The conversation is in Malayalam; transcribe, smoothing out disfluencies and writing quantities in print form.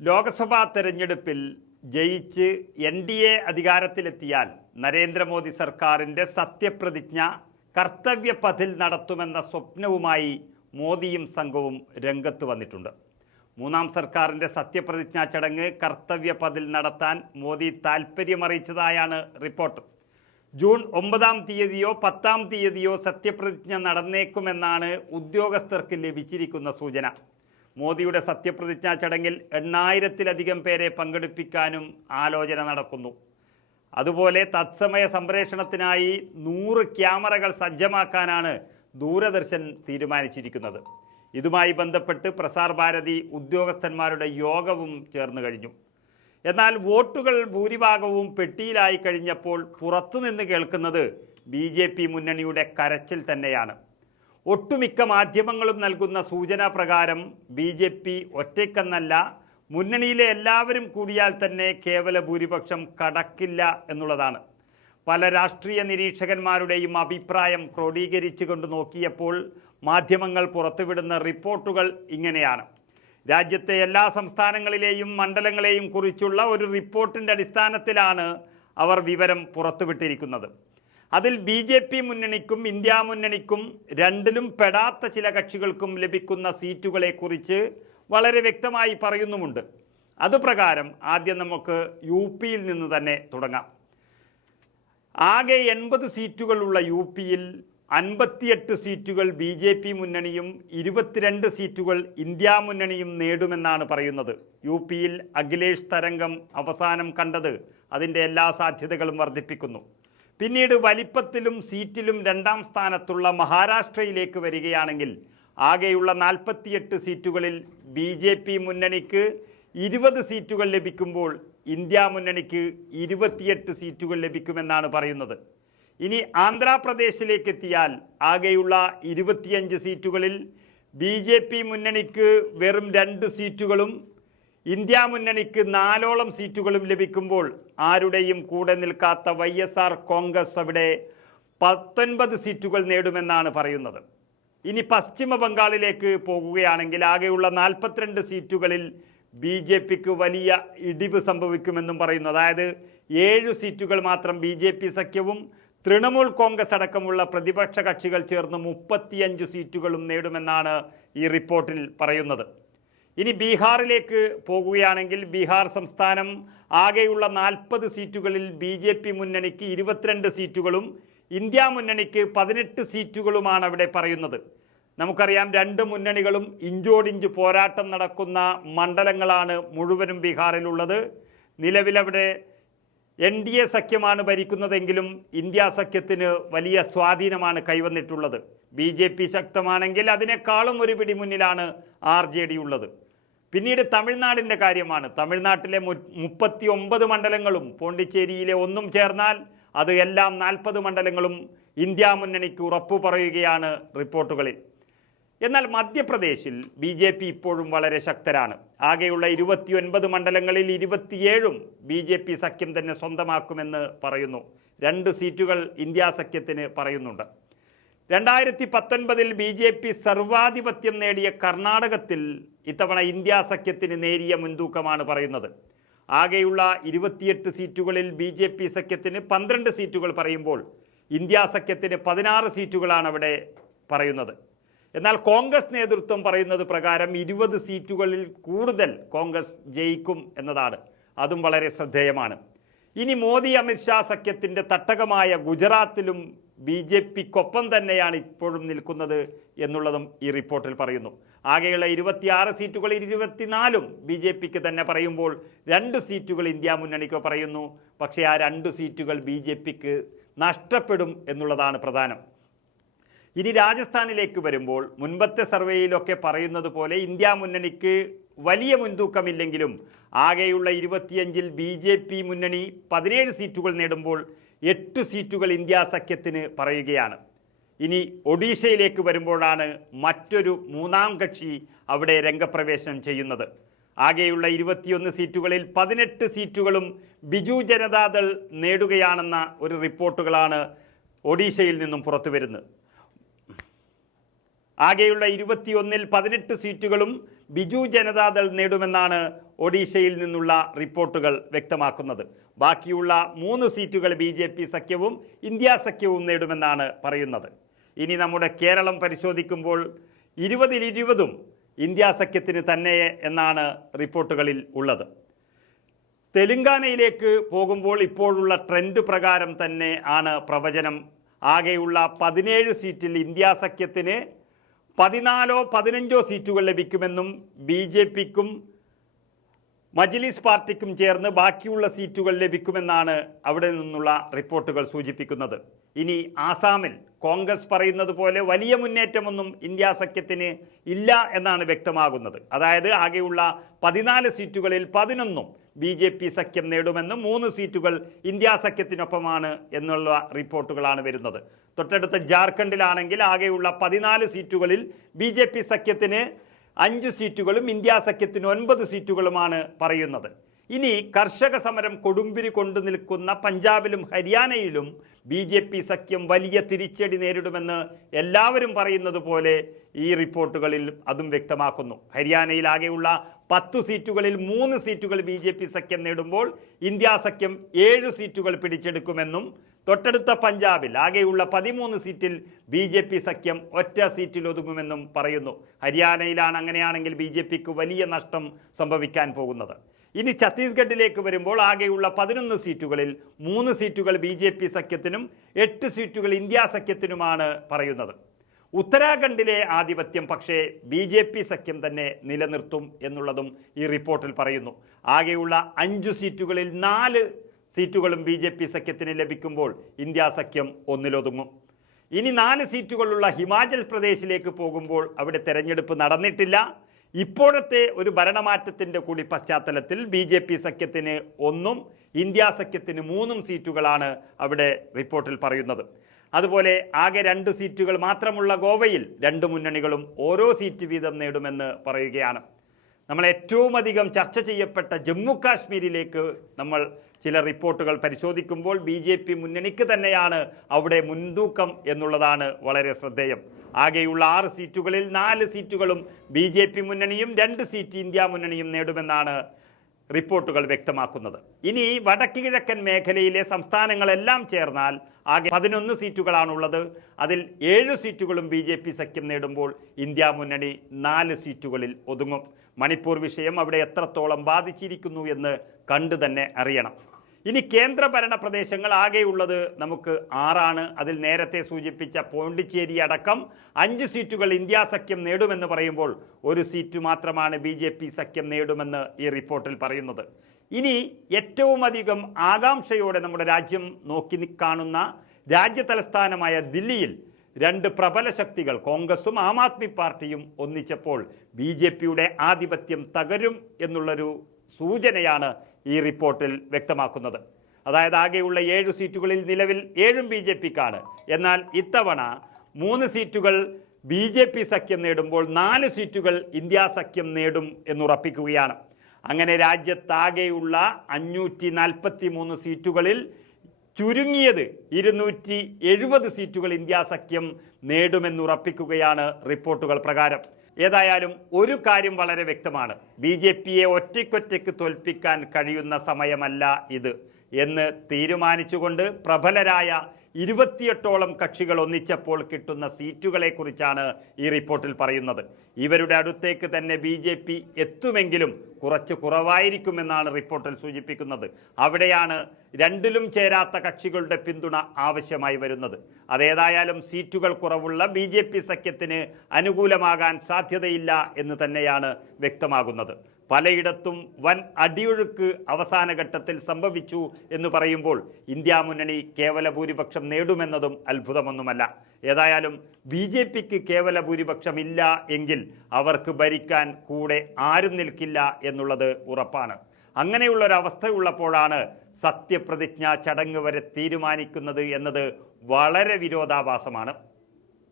ലോക്സഭാ തെരഞ്ഞെടുപ്പിൽ ജയിച്ച് NDA അധികാരത്തിലെത്തിയാൽ നരേന്ദ്രമോദി സർക്കാരിൻ്റെ സത്യപ്രതിജ്ഞ കർത്തവ്യപഥിൽ നടത്തുമെന്ന സ്വപ്നവുമായി മോദിയും സംഘവും രംഗത്ത് വന്നിട്ടുണ്ട്. മൂന്നാം സർക്കാരിൻ്റെ സത്യപ്രതിജ്ഞാ ചടങ്ങ് കർത്തവ്യപഥിൽ നടത്താൻ മോദി താൽപ്പര്യമറിയിച്ചതായാണ് റിപ്പോർട്ട്. ജൂൺ 9-ാം തീയതിയോ 10-ാം തീയതിയോ സത്യപ്രതിജ്ഞ നടന്നേക്കുമെന്നാണ് ഉദ്യോഗസ്ഥർക്ക് ലഭിച്ചിരിക്കുന്ന സൂചന. മോദിയുടെ സത്യപ്രതിജ്ഞാ ചടങ്ങിൽ 8000-ത്തിലധികം പേരെ പങ്കെടുപ്പിക്കാനും ആലോചന നടക്കുന്നു. അതുപോലെ തത്സമയ സംപ്രേഷണത്തിനായി 100 ക്യാമറകൾ സജ്ജമാക്കാനാണ് ദൂരദർശൻ തീരുമാനിച്ചിരിക്കുന്നത്. ഇതുമായി ബന്ധപ്പെട്ട് പ്രസാർ ഭാരതി ഉദ്യോഗസ്ഥന്മാരുടെ യോഗവും ചേർന്നു കഴിഞ്ഞു. എന്നാൽ വോട്ടുകൾ ഭൂരിഭാഗവും പെട്ടിയിലായി കഴിഞ്ഞപ്പോൾ പുറത്തുനിന്ന് കേൾക്കുന്നത് BJP മുന്നണിയുടെ കരച്ചിൽ തന്നെയാണ്. ഒട്ടുമിക്ക മാധ്യമങ്ങളും നൽകുന്ന സൂചന പ്രകാരം BJP ഒറ്റയ്ക്കെന്നല്ല, മുന്നണിയിലെ എല്ലാവരും കൂടിയാൽ തന്നെ കേവല ഭൂരിപക്ഷം കടക്കില്ല എന്നുള്ളതാണ്. പല രാഷ്ട്രീയ നിരീക്ഷകന്മാരുടെയും അഭിപ്രായം ക്രോഡീകരിച്ചുകൊണ്ട് നോക്കിയപ്പോൾ മാധ്യമങ്ങൾ പുറത്തുവിടുന്ന റിപ്പോർട്ടുകൾ ഇങ്ങനെയാണ്. രാജ്യത്തെ എല്ലാ സംസ്ഥാനങ്ങളിലെയും മണ്ഡലങ്ങളെയും കുറിച്ചുള്ള ഒരു റിപ്പോർട്ടിൻ്റെ അടിസ്ഥാനത്തിലാണ് അവർ വിവരം പുറത്തുവിട്ടിരിക്കുന്നത്. അതിൽ BJP മുന്നണിക്കും ഇന്ത്യ മുന്നണിക്കും രണ്ടിലും പെടാത്ത ചില കക്ഷികൾക്കും ലഭിക്കുന്ന സീറ്റുകളെക്കുറിച്ച് വളരെ വ്യക്തമായി പറയുന്നുമുണ്ട്. അതുപ്രകാരം ആദ്യം നമുക്ക് UP-യിൽ നിന്ന് തന്നെ തുടങ്ങാം. ആകെ 80 സീറ്റുകളുള്ള UP-യിൽ 58 സീറ്റുകൾ BJP മുന്നണിയും 22 സീറ്റുകൾ ഇന്ത്യ മുന്നണിയും നേടുമെന്നാണ് പറയുന്നത്. UP-യിൽ അഖിലേഷ് തരംഗം അവസാനം കണ്ടത് അതിൻ്റെ എല്ലാ സാധ്യതകളും വർദ്ധിപ്പിക്കുന്നു. പിന്നീട് വലിപ്പത്തിലും സീറ്റിലും 2-ാം സ്ഥാനത്തുള്ള മഹാരാഷ്ട്രയിലേക്ക് വരികയാണെങ്കിൽ ആകെയുള്ള 48 സീറ്റുകളിൽ BJP മുന്നണിക്ക് 20 സീറ്റുകൾ ലഭിക്കുമ്പോൾ ഇന്ത്യ മുന്നണിക്ക് 28 സീറ്റുകൾ ലഭിക്കുമെന്നാണ് പറയുന്നത്. ഇനി ആന്ധ്രാപ്രദേശിലേക്ക് എത്തിയാൽ ആകെയുള്ള 25 സീറ്റുകളിൽ BJP മുന്നണിക്ക് വെറും 2 സീറ്റുകളും ഇന്ത്യ മുന്നണിക്ക് 4ഓളം സീറ്റുകളും ലഭിക്കുമ്പോൾ ആരുടെയും കൂടെ നിൽക്കാത്ത YSR കോൺഗ്രസ് അവിടെ 19 സീറ്റുകൾ നേടുമെന്നാണ് പറയുന്നത്. ഇനി പശ്ചിമ ബംഗാളിലേക്ക് പോകുകയാണെങ്കിൽ ആകെയുള്ള 42 സീറ്റുകളിൽ BJPക്ക് വലിയ ഇടിവ് സംഭവിക്കുമെന്നും പറയുന്നു. അതായത് 7 സീറ്റുകൾ മാത്രം BJP സഖ്യവും തൃണമൂൽ കോൺഗ്രസ് അടക്കമുള്ള പ്രതിപക്ഷ കക്ഷികൾ ചേർന്ന് 35 സീറ്റുകളും നേടുമെന്നാണ് ഈ റിപ്പോർട്ടിൽ പറയുന്നത്. ഇനി ബീഹാറിലേക്ക് പോകുകയാണെങ്കിൽ ബീഹാർ സംസ്ഥാനം ആകെയുള്ള 40 സീറ്റുകളിൽ BJP മുന്നണിക്ക് 22 സീറ്റുകളും ഇന്ത്യ മുന്നണിക്ക് 18 സീറ്റുകളുമാണ് അവിടെ പറയുന്നത്. നമുക്കറിയാം, 2 മുന്നണികളും ഇഞ്ചോടിഞ്ച് പോരാട്ടം നടക്കുന്ന മണ്ഡലങ്ങളാണ് മുഴുവനും ബീഹാറിലുള്ളത്. നിലവിലവിടെ NDA സഖ്യമാണ് ഭരിക്കുന്നതെങ്കിലും ഇന്ത്യ സഖ്യത്തിന് വലിയ സ്വാധീനമാണ് കൈവന്നിട്ടുള്ളത്. BJP ശക്തമാണെങ്കിൽ അതിനേക്കാളും ഒരു പിടി മുന്നിലാണ് RJD ഉള്ളത്. പിന്നീട് തമിഴ്നാടിൻ്റെ കാര്യമാണ്. തമിഴ്നാട്ടിലെ 39 മണ്ഡലങ്ങളും പോണ്ടിച്ചേരിയിലെ ഒന്നും ചേർന്നാൽ അത് എല്ലാം 40 മണ്ഡലങ്ങളും ഇന്ത്യ മുന്നണിക്ക് ഉറപ്പു പറയുകയാണ് റിപ്പോർട്ടുകളിൽ. എന്നാൽ മധ്യപ്രദേശിൽ BJP ഇപ്പോഴും വളരെ ശക്തരാണ്. ആകെയുള്ള 29 മണ്ഡലങ്ങളിൽ 27ഉം BJP സഖ്യം തന്നെ സ്വന്തമാക്കുമെന്ന് പറയുന്നു. 2 സീറ്റുകൾ ഇന്ത്യ സഖ്യത്തിന് പറയുന്നുണ്ട്. 2019 BJP സർവാധിപത്യം നേടിയ കർണാടകത്തിൽ ഇത്തവണ ഇന്ത്യ സഖ്യത്തിന് നേരിയ മുൻതൂക്കമാണ് പറയുന്നത്. ആകെയുള്ള 28 സീറ്റുകളിൽ BJP സഖ്യത്തിന് 12 സീറ്റുകൾ പറയുമ്പോൾ ഇന്ത്യ സഖ്യത്തിന് 16 സീറ്റുകളാണ് അവിടെ പറയുന്നത്. എന്നാൽ കോൺഗ്രസ് നേതൃത്വം പറയുന്നത് പ്രകാരം 20 സീറ്റുകളിൽ കൂടുതൽ കോൺഗ്രസ് ജയിക്കും എന്നതാണ്. അതും വളരെ ശ്രദ്ധേയമാണ്. ഇനി മോദി അമിത്ഷാ സഖ്യത്തിൻ്റെ തട്ടകമായ ഗുജറാത്തിലും BJPക്കൊപ്പം തന്നെയാണ് ഇപ്പോഴും നിൽക്കുന്നത് എന്നുള്ളതും ഈ റിപ്പോർട്ടിൽ പറയുന്നു. ആകെയുള്ള 26 സീറ്റുകളിൽ 24ഉം BJPക്ക് തന്നെ പറയുമ്പോൾ 2 സീറ്റുകൾ ഇന്ത്യ മുന്നണിക്ക് പറയുന്നു. പക്ഷേ ആ 2 സീറ്റുകൾ BJPക്ക് നഷ്ടപ്പെടും എന്നുള്ളതാണ് പ്രധാനം. ഇനി രാജസ്ഥാനിലേക്ക് വരുമ്പോൾ മുൻപത്തെ സർവേയിലൊക്കെ പറയുന്നത് പോലെ ഇന്ത്യ മുന്നണിക്ക് വലിയ മുൻതൂക്കമില്ലെങ്കിലും ആകെയുള്ള 25-ൽ BJP മുന്നണി 17 സീറ്റുകൾ നേടുമ്പോൾ 8 സീറ്റുകൾ ഇന്ത്യ സഖ്യത്തിന് പറയുകയാണ്. ഇനി ഒഡീഷയിലേക്ക് വരുമ്പോഴാണ് മറ്റൊരു മൂന്നാം കക്ഷി അവിടെ രംഗപ്രവേശനം ചെയ്യുന്നത്. ആകെയുള്ള 21 സീറ്റുകളിൽ 18 സീറ്റുകളും ബിജു ജനതാദൾ നേടുകയാണെന്ന ഒരു റിപ്പോർട്ടുകളാണ് ഒഡീഷയിൽ നിന്നും പുറത്തു വരുന്നത്. ആകെയുള്ള 21-ൽ 18 സീറ്റുകളും ബിജു ജനതാദൾ നേടുമെന്നാണ് ഒഡീഷയിൽ നിന്നുള്ള റിപ്പോർട്ടുകൾ വ്യക്തമാക്കുന്നത്. ബാക്കിയുള്ള 3 സീറ്റുകൾ BJP സഖ്യവും ഇന്ത്യ സഖ്യവും നേടുമെന്നാണ് പറയുന്നത്. ഇനി നമ്മുടെ കേരളം പരിശോധിക്കുമ്പോൾ 20-20 ഇന്ത്യ സഖ്യത്തിന് തന്നെ എന്നാണ് റിപ്പോർട്ടുകളിൽ ഉള്ളത്. തെലുങ്കാനയിലേക്ക് പോകുമ്പോൾ ഇപ്പോഴുള്ള ട്രെൻഡ് പ്രകാരം തന്നെ ആണ് പ്രവചനം. ആകെയുള്ള 17 സീറ്റിൽ ഇന്ത്യ സഖ്യത്തിന് 14-15 സീറ്റുകൾ ലഭിക്കുമെന്നും BJPക്കും മജ്ലിസ് പാർട്ടിക്കും ചേർന്ന് ബാക്കിയുള്ള സീറ്റുകൾ ലഭിക്കുമെന്നാണ് അവിടെ നിന്നുള്ള റിപ്പോർട്ടുകൾ സൂചിപ്പിക്കുന്നത്. ഇനി ആസാമിൽ കോൺഗ്രസ് പറയുന്നത് പോലെ വലിയ മുന്നേറ്റമൊന്നും ഇന്ത്യ സഖ്യത്തിന് ഇല്ല എന്നാണ് വ്യക്തമാകുന്നത്. അതായത് ആകെയുള്ള 14 സീറ്റുകളിൽ 11 BJP സഖ്യം നേടുമെന്നും 3 സീറ്റുകൾ ഇന്ത്യ സഖ്യത്തിനൊപ്പമാണ് എന്നുള്ള റിപ്പോർട്ടുകളാണ് വരുന്നത്. തൊട്ടടുത്ത ജാർഖണ്ഡിലാണെങ്കിൽ ആകെയുള്ള 14 സീറ്റുകളിൽ BJP സഖ്യത്തിന് 5 സീറ്റുകളും ഇന്ത്യ സഖ്യത്തിന് 9 സീറ്റുകളുമാണ് പറയുന്നത്. ഇനി കർഷക സമരം കൊടുമ്പിരി കൊണ്ടു നിൽക്കുന്ന പഞ്ചാബിലും ഹരിയാനയിലും BJP സഖ്യം വലിയ തിരിച്ചടി നേരിടുമെന്ന് എല്ലാവരും പറയുന്നത് പോലെ ഈ റിപ്പോർട്ടുകളിൽ അതും വ്യക്തമാക്കുന്നു. ഹരിയാനയിൽ ആകെയുള്ള 10 സീറ്റുകളിൽ 3 സീറ്റുകൾ BJP സഖ്യം നേടുമ്പോൾ ഇന്ത്യ സഖ്യം 7 സീറ്റുകൾ പിടിച്ചെടുക്കുമെന്നും തൊട്ടടുത്ത പഞ്ചാബിൽ ആകെയുള്ള 13 സീറ്റിൽ BJP സഖ്യം ഒറ്റ സീറ്റിൽ ഒതുങ്ങുമെന്നും പറയുന്നു. ഹരിയാനയിലാണ് അങ്ങനെയാണെങ്കിൽ BJPക്ക് വലിയ നഷ്ടം സംഭവിക്കാൻ പോകുന്നത്. ഇനി ഛത്തീസ്ഗഡിലേക്ക് വരുമ്പോൾ ആകെയുള്ള 11 സീറ്റുകളിൽ 3 സീറ്റുകൾ BJP സഖ്യത്തിനും 8 സീറ്റുകൾ ഇന്ത്യ സഖ്യത്തിനുമാണ് പറയുന്നത്. ഉത്തരാഖണ്ഡിലെ ആധിപത്യം പക്ഷേ BJP സഖ്യം തന്നെ നിലനിർത്തും എന്നുള്ളതും ഈ റിപ്പോർട്ടിൽ പറയുന്നു. ആകെയുള്ള 5 സീറ്റുകളിൽ 4 സീറ്റുകളും BJP സഖ്യത്തിന് ലഭിക്കുമ്പോൾ ഇന്ത്യ സഖ്യം ഒന്നിലൊതുങ്ങും. ഇനി 4 സീറ്റുകളുള്ള ഹിമാചൽ പ്രദേശിലേക്ക് പോകുമ്പോൾ അവിടെ തെരഞ്ഞെടുപ്പ് നടന്നിട്ടില്ല. ഇപ്പോഴത്തെ ഒരു ഭരണമാറ്റത്തിൻ്റെ കൂടി പശ്ചാത്തലത്തിൽ BJP സഖ്യത്തിന് 1 ഇന്ത്യ സഖ്യത്തിന് 3 സീറ്റുകളാണ് അവിടെ റിപ്പോർട്ടിൽ പറയുന്നത്. അതുപോലെ ആകെ 2 സീറ്റുകൾ മാത്രമുള്ള ഗോവയിൽ 2 മുന്നണികളും ഓരോ സീറ്റ് വീതം നേടുമെന്ന് പറയുകയാണ്. നമ്മൾ ഏറ്റവും അധികം ചർച്ച ചെയ്യപ്പെട്ട ജമ്മു കാശ്മീരിലേക്ക് നമ്മൾ ചില റിപ്പോർട്ടുകൾ പരിശോധിക്കുമ്പോൾ BJP മുന്നണിക്ക് തന്നെയാണ് അവിടെ മുൻതൂക്കം എന്നുള്ളതാണ് വളരെ ശ്രദ്ധേയം. ആകെയുള്ള 6 സീറ്റുകളിൽ 4 സീറ്റുകളും BJP മുന്നണിയും 2 സീറ്റ് ഇന്ത്യ മുന്നണിയും നേടുമെന്നാണ് റിപ്പോർട്ടുകൾ വ്യക്തമാക്കുന്നത്. ഇനി വടക്ക് കിഴക്കൻ മേഖലയിലെ സംസ്ഥാനങ്ങളെല്ലാം ചേർന്നാൽ ആകെ 11 സീറ്റുകളാണുള്ളത്. അതിൽ 7 സീറ്റുകളും BJP സഖ്യം നേടുമ്പോൾ ഇന്ത്യ മുന്നണി 4 സീറ്റുകളിൽ ഒതുങ്ങും. മണിപ്പൂർ വിഷയം അവിടെ എത്രത്തോളം ബാധിച്ചിരിക്കുന്നു എന്ന് കണ്ടു തന്നെ അറിയണം. ഇനി കേന്ദ്രഭരണ പ്രദേശങ്ങൾ ആകെയുള്ളത് നമുക്ക് 6 അതിൽ നേരത്തെ സൂചിപ്പിച്ച പോണ്ടിച്ചേരി അടക്കം 5 സീറ്റുകൾ ഇന്ത്യ സഖ്യം നേടുമെന്ന് പറയുമ്പോൾ 1 സീറ്റ് മാത്രമാണ് BJP സഖ്യം നേടുമെന്ന് ഈ റിപ്പോർട്ടിൽ പറയുന്നത്. ഇനി ഏറ്റവും അധികം ആകാംക്ഷയോടെ നമ്മുടെ രാജ്യം നോക്കി കാണുന്ന രാജ്യ തലസ്ഥാനമായ ദില്ലിയിൽ 2 പ്രബല ശക്തികൾ കോൺഗ്രസും ആം ആദ്മി പാർട്ടിയും ഒന്നിച്ചപ്പോൾ BJPയുടെ ആധിപത്യം തകരും എന്നുള്ളൊരു സൂചനയാണ് ഈ റിപ്പോർട്ടിൽ വ്യക്തമാക്കുന്നത്. അതായത് ആകെയുള്ള 7 സീറ്റുകളിൽ നിലവിൽ 7 BJPക്കാണ്. എന്നാൽ ഇത്തവണ 3 സീറ്റുകൾ BJP സഖ്യം നേടുമ്പോൾ 4 സീറ്റുകൾ ഇന്ത്യ സഖ്യം നേടും എന്നുറപ്പിക്കുകയാണ്. അങ്ങനെ രാജ്യത്താകെയുള്ള 543 സീറ്റുകളിൽ ചുരുങ്ങിയത് 270 സീറ്റുകൾ ഇന്ത്യ സഖ്യം നേടുമെന്നുറപ്പിക്കുകയാണ് റിപ്പോർട്ടുകൾ പ്രകാരം. ഏതായാലും ഒരു കാര്യം വളരെ വ്യക്തമാണ്, BJPയെ ഒറ്റയ്ക്കൊറ്റയ്ക്ക് തോൽപ്പിക്കാൻ കഴിയുന്ന സമയമല്ല ഇത് എന്ന് തീരുമാനിച്ചുകൊണ്ട് പ്രബലരായ 28ഓളം കക്ഷികൾ ഒന്നിച്ചപ്പോൾ കിട്ടുന്ന സീറ്റുകളെ കുറിച്ചാണ് ഈ റിപ്പോർട്ടിൽ പറയുന്നത്. ഇവരുടെ അടുത്തേക്ക് തന്നെ BJP എത്തുമെങ്കിലും കുറച്ച് കുറവായിരിക്കുമെന്നാണ് റിപ്പോർട്ടിൽ സൂചിപ്പിക്കുന്നത്. അവിടെയാണ് രണ്ടിലും ചേരാത്ത കക്ഷികളുടെ പിന്തുണ ആവശ്യമായി വരുന്നത്. അതേതായാലും സീറ്റുകൾ കുറവുള്ള BJP സഖ്യത്തിന് അനുകൂലമാകാൻ സാധ്യതയില്ല എന്ന് തന്നെയാണ് വ്യക്തമാകുന്നത്. പലയിടത്തും വൻ അടിയൊഴുക്ക് അവസാന ഘട്ടത്തിൽ സംഭവിച്ചു എന്ന് പറയുമ്പോൾ ഇന്ത്യ മുന്നണി കേവല ഭൂരിപക്ഷം നേടുമെന്നതും അത്ഭുതമൊന്നുമല്ല. ഏതായാലും BJPക്ക് കേവല ഭൂരിപക്ഷമില്ല എങ്കിൽ അവർക്ക് ഭരിക്കാൻ കൂടെ ആരും നിൽക്കില്ല എന്നുള്ളത് ഉറപ്പാണ്. അങ്ങനെയുള്ളൊരവസ്ഥയുള്ളപ്പോഴാണ് സത്യപ്രതിജ്ഞാ ചടങ്ങ് വരെ തീരുമാനിക്കുന്നത് എന്നത് വളരെ വിരോധാഭാസമാണ്.